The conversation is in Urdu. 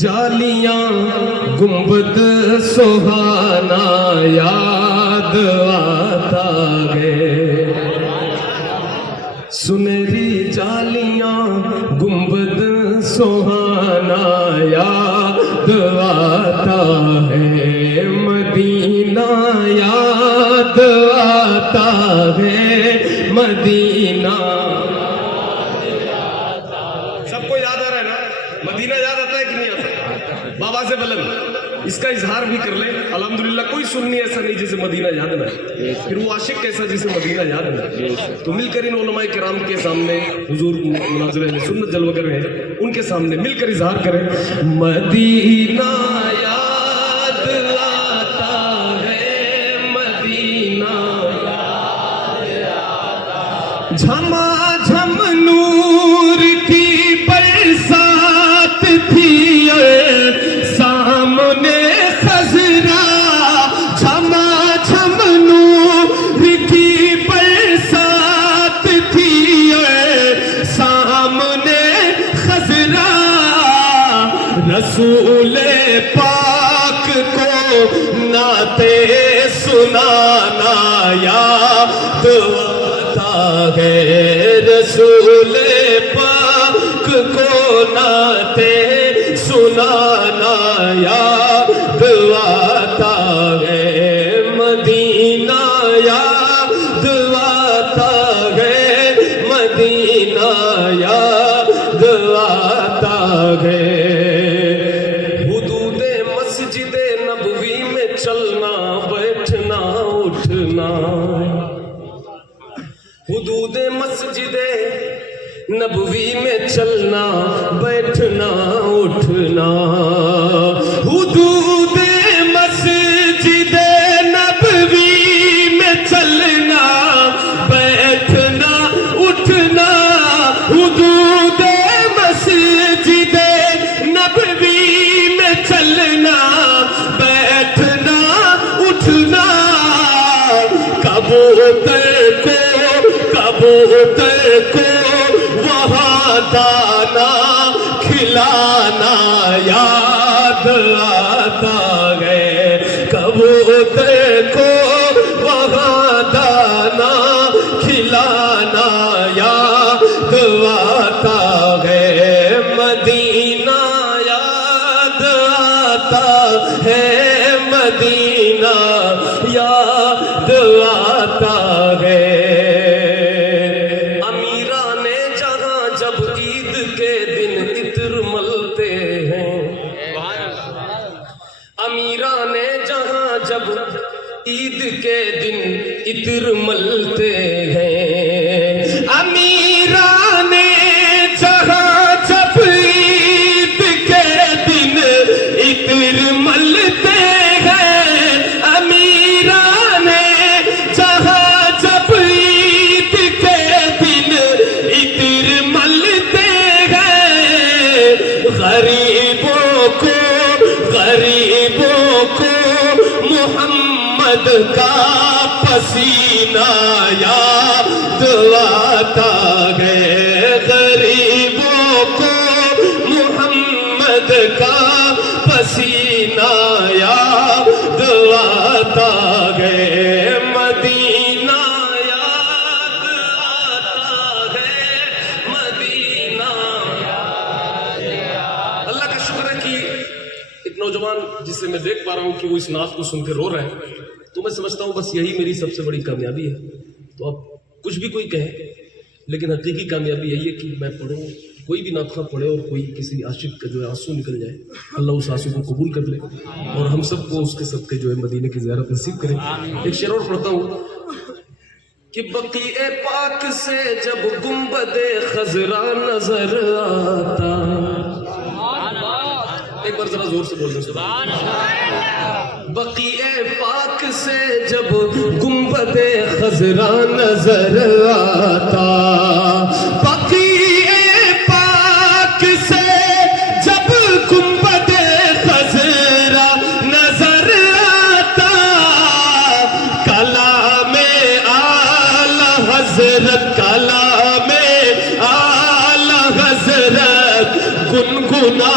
جالیاں گنبد سہانا یاد آتا ہے، سنہری جالیاں گنبد سہانا یاد آتا ہے، مدینہ یاد آتا ہے، مدینہ۔ سب کو یاد آ رہا ہے نا؟ مدینہ یاد آتا ہے کہ نہیں آتا؟ بابا سے بلند اس کا اظہار بھی کر لیں۔ الحمدللہ کوئی سنی ایسا نہیں جسے مدینہ یاد نہ ہے، پھر وہ عاشق کیسا جسے مدینہ یاد نہ ہے؟ تو مل کر ان علماء کرام کے سامنے، حضور مناظر اہل سنت جلوگر ہیں، ان کے سامنے مل کر اظہار کریں، مدینہ یاد آتا ہے، مدینہ جھما جھم نور کی برسات تھی، سامنے خضرا جھما جھم نور کی برسات تھی، سامنے خضرا رسول پاک کو نعتیں سنانا یاد آتا ہے، رسول پاک کو نعتیں سنانا یاد آتا ہے، مدینہ یاد آتا ہے، مدینہ یاد آتا ہے۔ حدود مسجد نبوی میں چلنا بیٹھنا اٹھنا، حدود مسجد نبوی میں چلنا بیٹھنا اٹھنا، حدود مسجد نبوی میں چلنا بیٹھنا اٹھنا، حدود مسجد نبوی میں چلنا بیٹھنا اٹھنا، کبوتر کو وہاں دانا کھلانا یاد آتا ہے، کبوتر کو وہاں دانا کھلانا یاد آتا ہے، مدینہ یاد آتا ہے، مدینہ یاد آتا ہے۔ امیران جہاں جب عید کے دن عطر ملتے ہیں، امیران جہاں جب عید کے دن عطر ملتے ہیں، امیران جہاں جب عید کے دن عطر ملتے ہیں، غریبوں کو محمد کا پسینہ یاد آتا ہے، غریبوں کو محمد کا پسینہ یاد آتا ہے، مدینہ یاد آتا ہے، مدینہ۔ اللہ کا شکر ہے کہ ایک نوجوان جسے میں دیکھ پا رہا ہوں کہ وہ اس نعت کو سن کے رو رہا ہے، تو میں سمجھتا ہوں بس یہی میری سب سے بڑی کامیابی ہے۔ تو اب کچھ بھی کوئی کہے، لیکن حقیقی کامیابی یہی ہے کہ میں پڑھوں، کوئی بھی نعت خواہ پڑھے اور کوئی کسی عاشق کا جو ہے آنسو نکل جائے، اللہ اس آنسو کو قبول کر لے اور ہم سب کو اس کے صدقے جو ہے مدینے کی زیارت نصیب کرے۔ ایک شعر اور پڑھتا ہوں کہ بقیع پاک سے جب گنبد خضرا نظر آتا، ایک بار ذرا زور سے بول دیں سبحان اللہ۔ بقیع پاک سے جب گنبد خضرا نظر آتا، بقیع پاک سے جب گنبد خضرا نظر آتا، کلام اعلی حضرت، کلام اعلی حضرت گنگنا